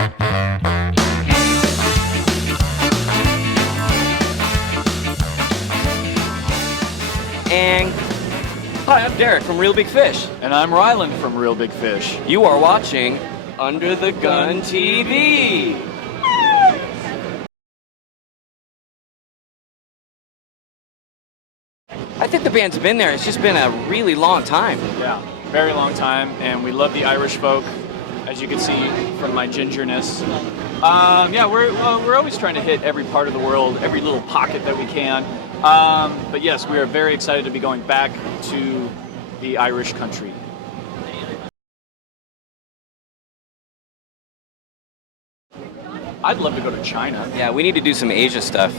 And hi, I'm Derek from Real Big Fish. And I'm Ryland from Real Big Fish. You are watching Under the Gun TV. I think the band's been there. It's just been a really long time. Yeah, very long time, and we love the Irish folk, as you can see from my gingerness. Yeah, we're always trying to hit every part of the world, every little pocket that we can. But yes, we are very excited to be going back to the Irish country. I'd love to go to China. Yeah, we need to do some Asia stuff.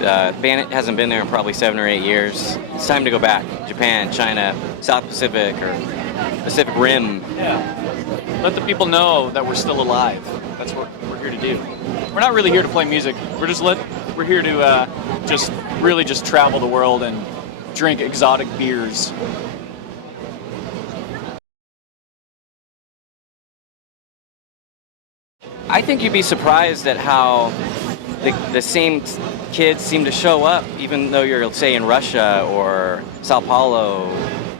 Band hasn't been there in probably 7 or 8 years. It's time to go back. Japan, China, South Pacific, or Pacific Rim. Yeah. Let the people know that we're still alive. That's what we're here to do. We're not really here to play music. We're here to just travel the world and drink exotic beers. I think you'd be surprised at how the same kids seem to show up, even though you're, say, in Russia or Sao Paulo.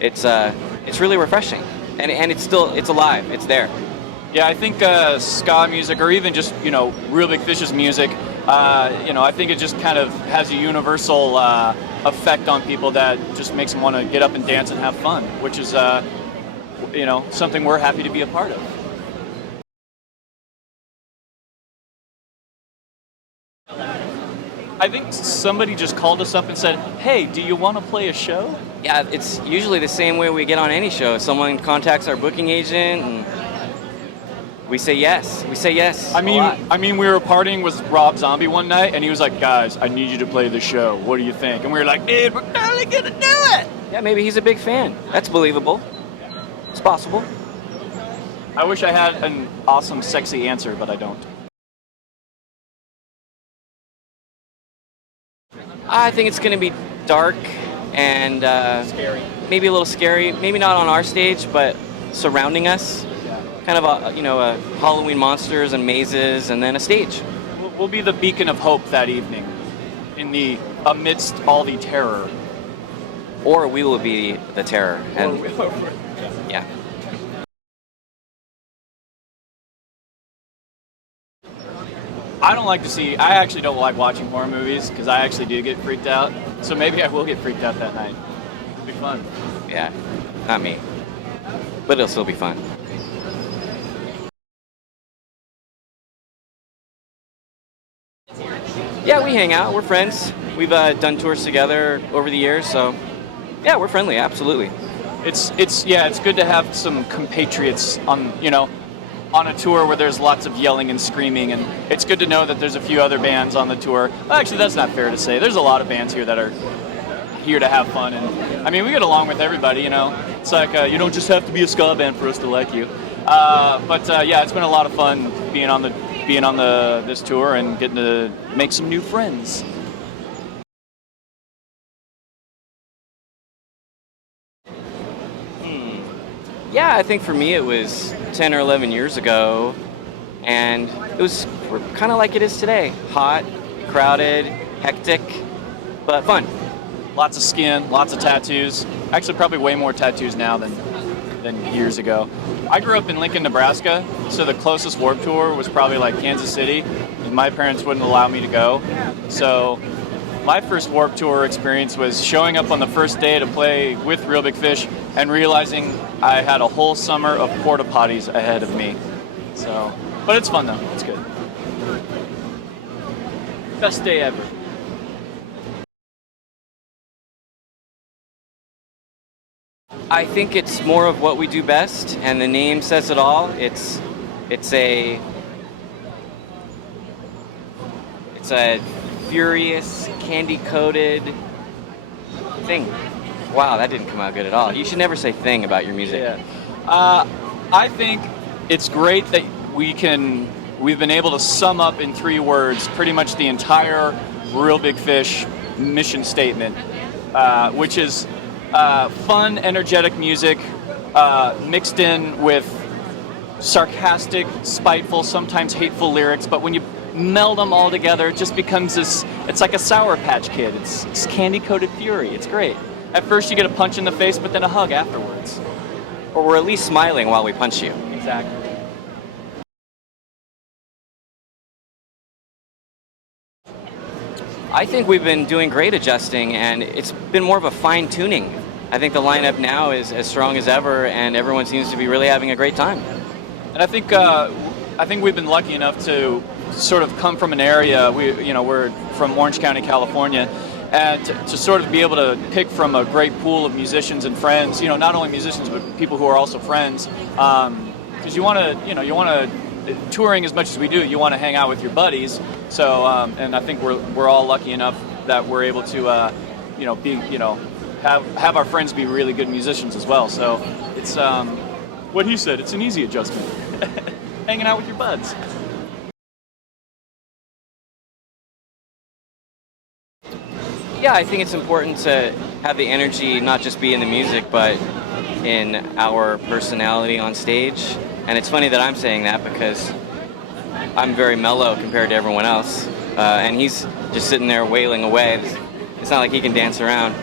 It's really refreshing, and it's alive. It's there. Yeah, I think ska music, or even just Real Big Fish's music, I think it just kind of has a universal effect on people that just makes them want to get up and dance and have fun, which is something we're happy to be a part of. I think somebody just called us up and said, "Hey, do you want to play a show?" Yeah, it's usually the same way we get on any show. Someone contacts our booking agent, and we say yes. We say yes. I mean, we were partying with Rob Zombie one night, and he was like, "Guys, I need you to play the show. What do you think?" And we were like, "Dude, we're totally gonna do it." Yeah, maybe he's a big fan. That's believable. It's possible. I wish I had an awesome, sexy answer, but I don't. I think it's going to be dark and Scary. maybe a little scary. Maybe not on our stage, but surrounding us. Yeah. Kind of a Halloween monsters and mazes, and then a stage. We'll be the beacon of hope that evening, amidst all the terror. Or we will be the terror. And, yeah. I actually don't like watching horror movies because I actually do get freaked out. So maybe I will get freaked out that night. It'll be fun. Yeah, not me. But it'll still be fun. Yeah, we hang out. We're friends. We've done tours together over the years, so yeah, we're friendly. Absolutely. It's good to have some compatriots on a tour where there's lots of yelling and screaming, and it's good to know that there's a few other bands on the tour. Well, actually, that's not fair to say. There's a lot of bands here that are here to have fun, and I mean, we get along with everybody. It's like you don't just have to be a ska band for us to like you. But yeah, it's been a lot of fun being on this tour and getting to make some new friends. Yeah, I think for me it was 10 or 11 years ago, and it was kind of like it is today. Hot, crowded, hectic, but fun. Lots of skin, lots of tattoos. Actually, probably way more tattoos now than years ago. I grew up in Lincoln, Nebraska, so the closest Warped Tour was probably like Kansas City, and my parents wouldn't allow me to go. So my first Warped Tour experience was showing up on the first day to play with Real Big Fish and realizing I had a whole summer of porta potties ahead of me. So, but it's fun though. It's good. Best day ever. I think it's more of what we do best, and the name says it all. It's a furious, candy-coated thing. Wow, that didn't come out good at all. You should never say thing about your music. Yeah. I think it's great that we've been able to sum up in 3 words pretty much the entire Real Big Fish mission statement, which is fun, energetic music mixed in with sarcastic, spiteful, sometimes hateful lyrics, but when you meld them all together, it just becomes this, it's like a Sour Patch Kid. It's candy-coated fury. It's great. At first you get a punch in the face, but then a hug afterwards. Or we're at least smiling while we punch you. Exactly. I think we've been doing great adjusting, and it's been more of a fine-tuning. I think the lineup now is as strong as ever, and everyone seems to be really having a great time. And I think we've been lucky enough to sort of come from an area. We're from Orange County, California, and to sort of be able to pick from a great pool of musicians and friends. Not only musicians but people who are also friends. Because you want to touring as much as we do. You want to hang out with your buddies. So, and I think we're all lucky enough that we're able to, have our friends be really good musicians as well. So it's what he said. It's an easy adjustment. Hanging out with your buds. Yeah, I think it's important to have the energy not just be in the music, but in our personality on stage. And it's funny that I'm saying that because I'm very mellow compared to everyone else. And he's just sitting there wailing away. It's not like he can dance around.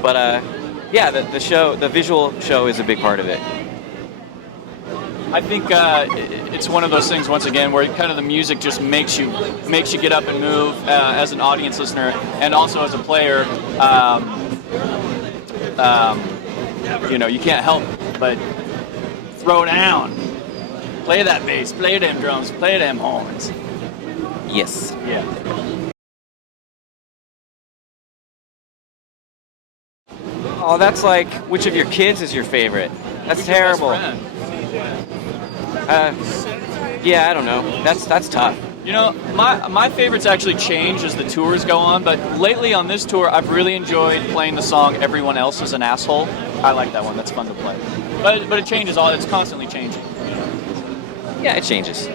But yeah, the visual show is a big part of it. I think it's one of those things, once again, where kind of the music just makes you get up and move as an audience listener, and also as a player. You can't help but throw down, play that bass, play them drums, play them horns. Yes. Yeah. Oh, that's like, which of your kids is your favorite? That's terrible. Yeah, I don't know. That's tough. My favorites actually change as the tours go on, but lately on this tour, I've really enjoyed playing the song "Everyone Else Is an Asshole." I like that one. That's fun to play. But it changes all. It's constantly changing. Yeah, it changes.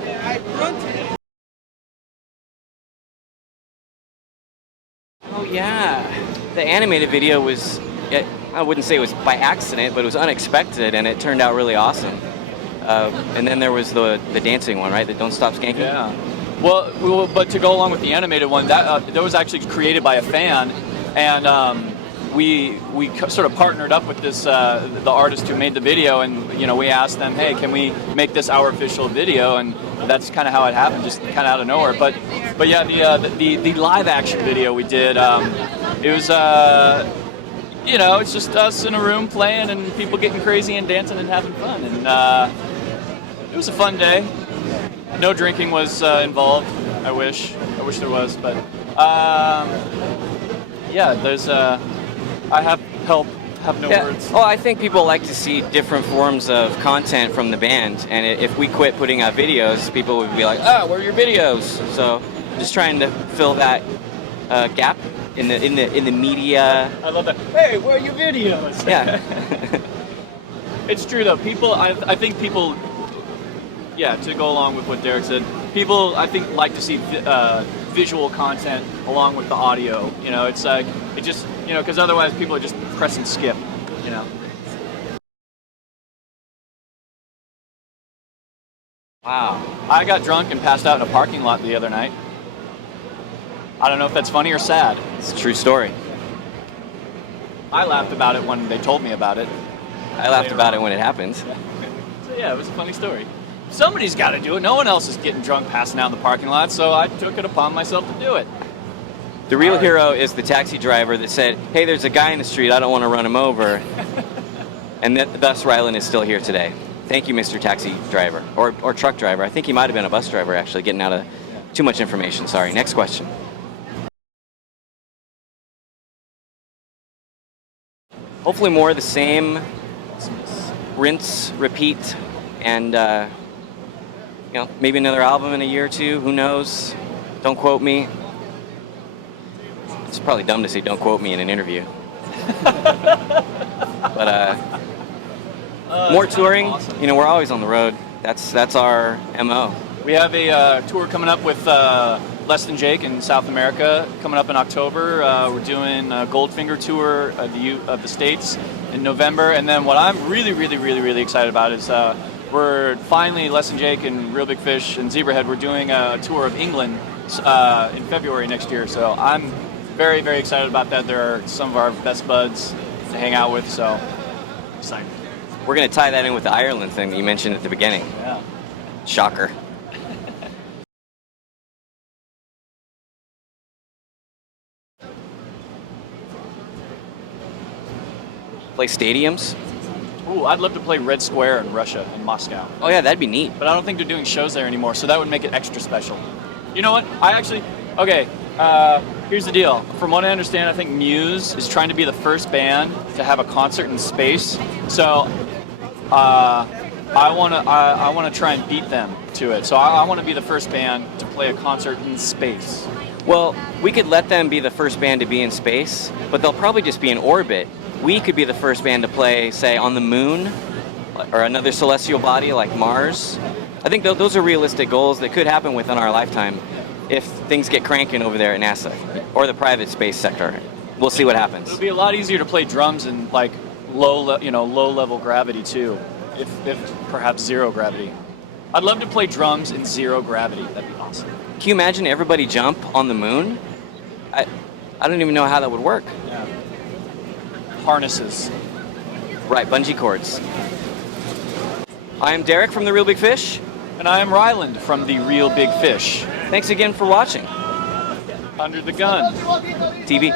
Oh yeah, the animated video was, I wouldn't say it was by accident, but it was unexpected, and it turned out really awesome. And then there was the dancing one, right? The Don't Stop Skanking? Yeah. Well, but to go along with the animated one, that was actually created by a fan, and we sort of partnered up with this the artist who made the video, and we asked them, hey, can we make this our official video? And that's kind of how it happened, just kind of out of nowhere. But yeah, the live action video we did, it was it's just us in a room playing and people getting crazy and dancing and having fun, and it was a fun day. No drinking was involved. I wish there was, but yeah, there's I have no words. Oh, I think people like to see different forms of content from the band, and if we quit putting out videos, people would be like, "Oh, where are your videos?" So, just trying to fill that gap in the media. I love that. Hey, where are your videos? Yeah. It's true though. I think people. Yeah, to go along with what Derek said, people I think like to see visual content along with the audio. It's like it just because otherwise people are just press and skip. Wow, I got drunk and passed out in a parking lot the other night. I don't know if that's funny or sad. It's a true story. I laughed about it when they told me about it. I laughed about it when it happened. So yeah, it was a funny story. Somebody's got to do it. No one else is getting drunk passing out in the parking lot, so I took it upon myself to do it. The real hero is the taxi driver that said, "Hey, there's a guy in the street. I don't want to run him over." And thus Rylan is still here today. Thank you, Mr. Taxi Driver. Or truck driver. I think he might have been a bus driver, actually, getting out of too much information. Sorry. Next question. Hopefully more of the same. Rinse, repeat, and maybe another album in a year or two. Who knows? Don't quote me. It's probably dumb to say "don't quote me" in an interview. But more touring. Awesome. We're always on the road. That's our MO. We have a tour coming up with Less Than Jake in South America coming up in October. We're doing a Goldfinger tour of the States in November, and then what I'm really, really, really, really excited about is we're finally, Les and Jake and Real Big Fish and Zebrahead, we're doing a tour of England in February next year. So I'm very, very excited about that. They're some of our best buds to hang out with, so excited. We're going to tie that in with the Ireland thing that you mentioned at the beginning. Yeah. Shocker. Play stadiums? Ooh, I'd love to play Red Square in Russia, in Moscow. Oh yeah, that'd be neat. But I don't think they're doing shows there anymore, so that would make it extra special. You know what? Here's the deal. From what I understand, I think Muse is trying to be the first band to have a concert in space. So I want to try and beat them to it. So I want to be the first band to play a concert in space. Well, we could let them be the first band to be in space, but they'll probably just be in orbit. We could be the first band to play, say, on the moon or another celestial body like Mars. I think those are realistic goals that could happen within our lifetime if things get cranking over there at NASA or the private space sector. We'll see what happens. It'll be a lot easier to play drums in like low level gravity too, if perhaps zero gravity. I'd love to play drums in zero gravity. That'd be awesome. Can you imagine everybody jump on the moon? I don't even know how that would work. Yeah. Harnesses. Right, bungee cords. I'm Derek from The Real Big Fish. And I am Ryland from The Real Big Fish. Thanks again for watching. Under the gun. TV.